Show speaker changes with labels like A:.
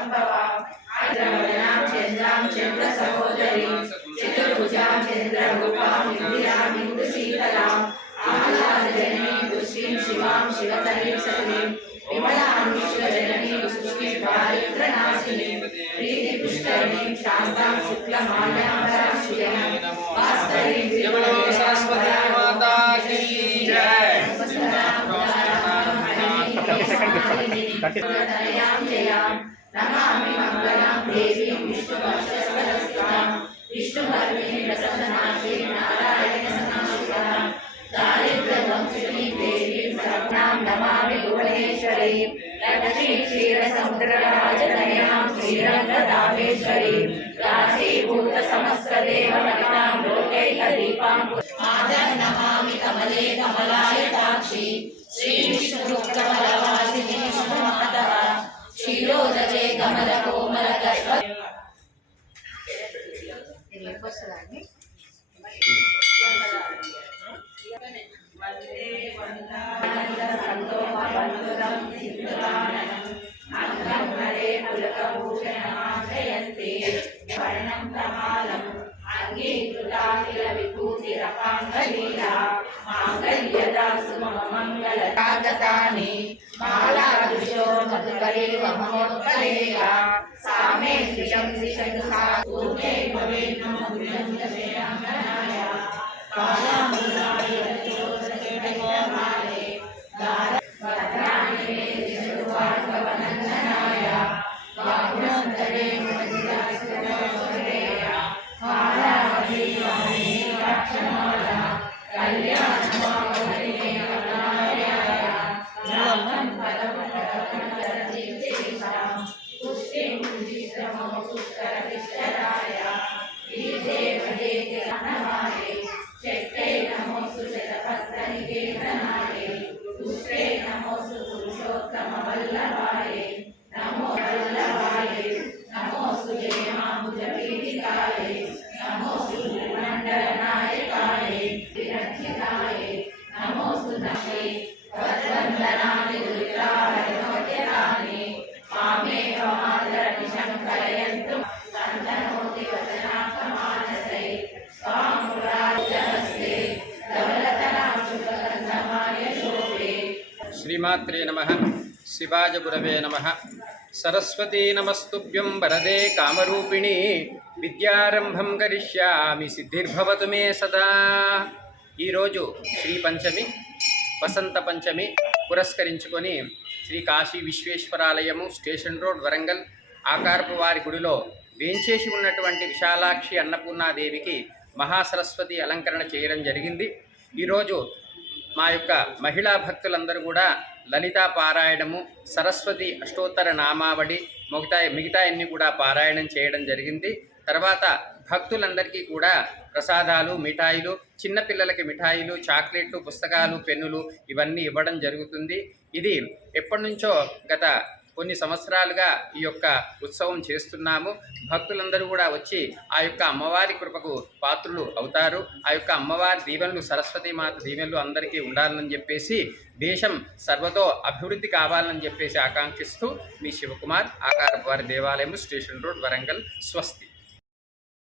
A: సంభవా చంద్రమదనాం చంద్రాం చంద్ర సహోదరి చతుర్భుజాం చంద్ర రూపాం ఇందిరాం ఇందు సీతలాం ఆహ్లాదజననీ పుష్టిం శివాం శివతరీం సతీం విమలాం విశ్వజననీ పుష్టిం పారిత్రనాశినీ ప్రీతి పుష్కరిణీం శాంతాం శుక్లమాల్యాంబరాం శ్రియం భాస్కరీం శాశ్వతాయ మాతా
B: కీ జయ ఉపసరాం ఉదారాం హరిణీ
A: కృష్ణాని జయాం नमामि मङ्गलां देवीं विष्णुवर्षस्वरस्तां विष्णुवर्णीं प्रसन्नाशीं नारायणसमाश्रितां दारिद्र्यवंशिनीं देवीं सर्वनां नमामि भुवनेश्वरीं लक्ष्मीं क्षीरसमुद्रराजतनयां श्रीरङ्गदामेश्वरीं राशीभूतसमस्तदेवमहितां लोकैकदीपां मातः नमामि कमले कमलायताक्षी श्रीविष्णुकमलवासिनी kamalakum malakas. Ini bos lagi. మంగళదాని మాలాదిశో మధుకరే మహోత్కరేయ సామే శ్రియం శ్రీ శంఖా భూమే భవేన్ నమో గుణం దశయామనాయ पुजितमो पुष्करविष्टराय
B: శ్రీమాత్రే నమ. శివాజగురవే నమ. సరస్వతీ నమస్తుభ్యం వరదే కామరూపిణి. విద్యారంభం కరిష్యామి సిద్ధిర్భవతు మే సదా. ఈరోజు శ్రీ పంచమి వసంత పంచమి పురస్కరించుకొని శ్రీ కాశీ విశ్వేశ్వరాలయము స్టేషన్ రోడ్ వరంగల్ ఆకారపు వారి గుడిలో వేంచేసి ఉన్నటువంటి విశాలాక్షి అన్నపూర్ణాదేవికి మహాసరస్వతి అలంకరణ చేయడం జరిగింది. ఈరోజు మా యొక్క మహిళా భక్తులందరూ కూడా లలితా పారాయణము సరస్వతి అష్టోత్తర నామావళి మిగతా మిగతా అన్ని కూడా పారాయణం చేయడం జరిగింది. తర్వాత భక్తులందరికీ కూడా ప్రసాదాలు మిఠాయిలు చిన్నపిల్లలకి మిఠాయిలు చాక్లెట్లు పుస్తకాలు పెన్నులు ఇవన్నీ ఇవ్వడం జరుగుతుంది. ఇది ఎప్పటి నుంచో గత కొన్ని సంవత్సరాలుగా ఈ యొక్క ఉత్సవం చేస్తున్నాము. భక్తులందరూ కూడా వచ్చి ఆ యొక్క అమ్మవారి కృపకు పాత్రులు అవుతారు. ఆ యొక్క అమ్మవారి దీవెనలు సరస్వతి మాత దీవెనలు అందరికీ ఉండాలని చెప్పేసి దేశం సర్వతో అభివృద్ధి కావాలని చెప్పేసి ఆకాంక్షిస్తూ మీ శివకుమార్ ఆకారపు వారి దేవాలయం స్టేషన్ రోడ్ వరంగల్ స్వస్తి.